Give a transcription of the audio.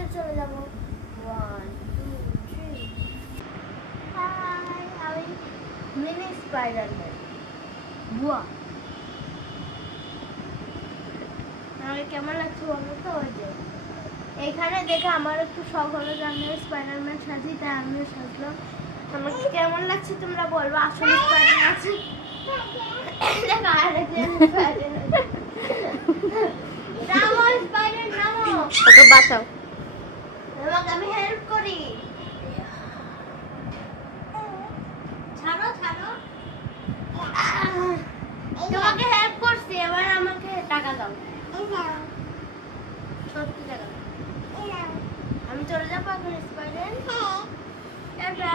নিচে চলে যাব। 1 2 3 হাই, আমি মিনি স্পাইডারম্যান। বুয়া আমাকে কেমন লাগছে বলো তো? ওই যে এখানে দেখে আমার একটু শখ হলো যে আমিও স্পাইডারম্যান সাজি, তাই আমিও সাজলাম। আমাকে কেমন লাগছে তোমরা বলবো। আসলে স্পাইডার আছে, দেখো আরেকজন স্পাইডার। নামো স্পাইডার নামো, ওকে বাঁচাও। আমাকে আমি হেল্প করি। ছাড়ো ছাড়ো, তোমাকে হেল্প করছি, এবার আমাকে টাকা দাও। সত্যি টাকা দাও। আমি চলে যাবো এখন স্পাইডার। টাটা।